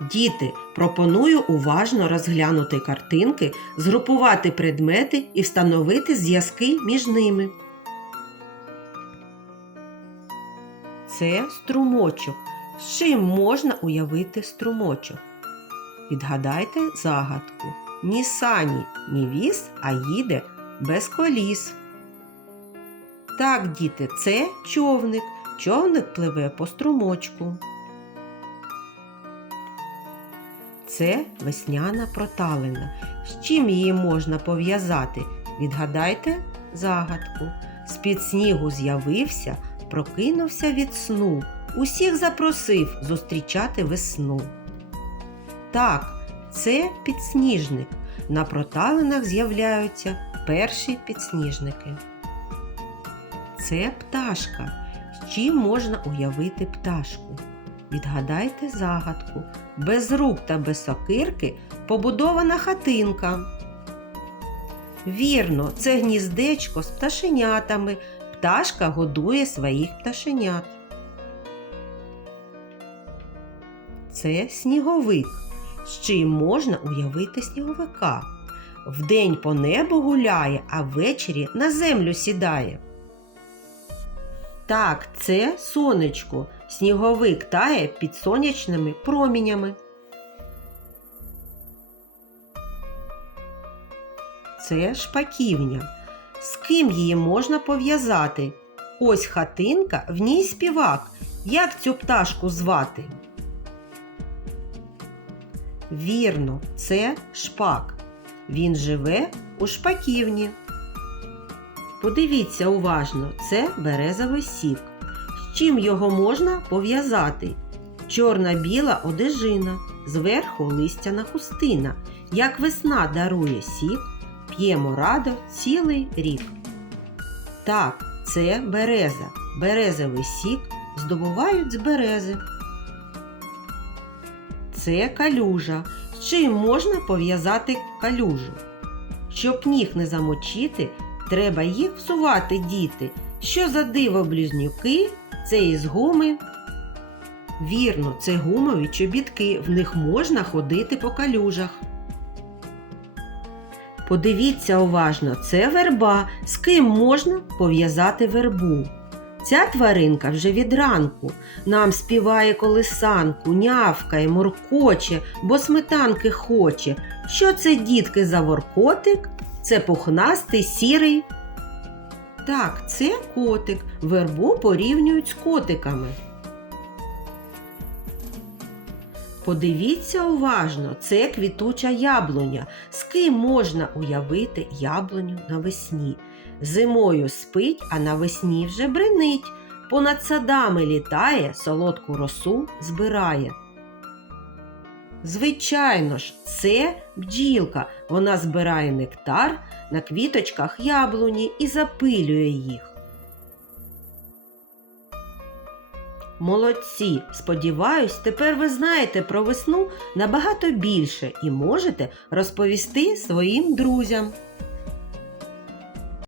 Діти, пропоную уважно розглянути картинки, згрупувати предмети і встановити зв'язки між ними. Це струмочок. З чим можна уявити струмочок? Відгадайте загадку. Ні сані, ні віз, а їде без коліс. Так, діти, це човник. Човник пливе по струмочку. Це весняна проталина. З чим її можна пов'язати? Відгадайте загадку. З-під снігу з'явився, прокинувся від сну. Усіх запросив зустрічати весну. Так, це підсніжник. На проталинах з'являються перші підсніжники. Це пташка. З чим можна уявити пташку? Відгадайте загадку. Без рук та без сокирки побудована хатинка. Вірно, це гніздечко з пташенятами. Пташка годує своїх пташенят. Це сніговик. З чим можна уявити сніговика? Вдень по небу гуляє, а ввечері на землю сідає. Так, це сонечко. Сніговик тає під сонячними промінями. Це шпаківня. З ким її можна пов'язати? Ось хатинка, в ній співак. Як цю пташку звати? Вірно, це шпак. Він живе у шпаківні. Подивіться уважно, це березовий сік. Чим його можна пов'язати? Чорна-біла одежина, зверху листяна хустина. Як весна дарує сік, п'ємо радо цілий рік. Так, це береза. Березовий сік здобувають з берези. Це калюжа. З чим можна пов'язати калюжу? Щоб ніг не замочити, треба їх всувати діти. Що за диво близнюки? Це із гуми. Вірно, це гумові чобітки. В них можна ходити по калюжах. Подивіться уважно, це верба. З ким можна пов'язати вербу? Ця тваринка вже від ранку нам співає колисанку, нявкає, моркоче, бо сметанки хоче. Що це, дітки, за воркотик? Це пухнастий сірий. Так, це котик. Вербу порівнюють з котиками. Подивіться уважно, це квітуча яблуня. З ким можна уявити яблуню навесні? Зимою спить, а навесні вже бренить. Понад садами літає, солодку росу збирає. Звичайно ж, це бджілка. Вона збирає нектар на квіточках яблуні і запилює їх. Молодці! Сподіваюсь, тепер ви знаєте про весну набагато більше і можете розповісти своїм друзям.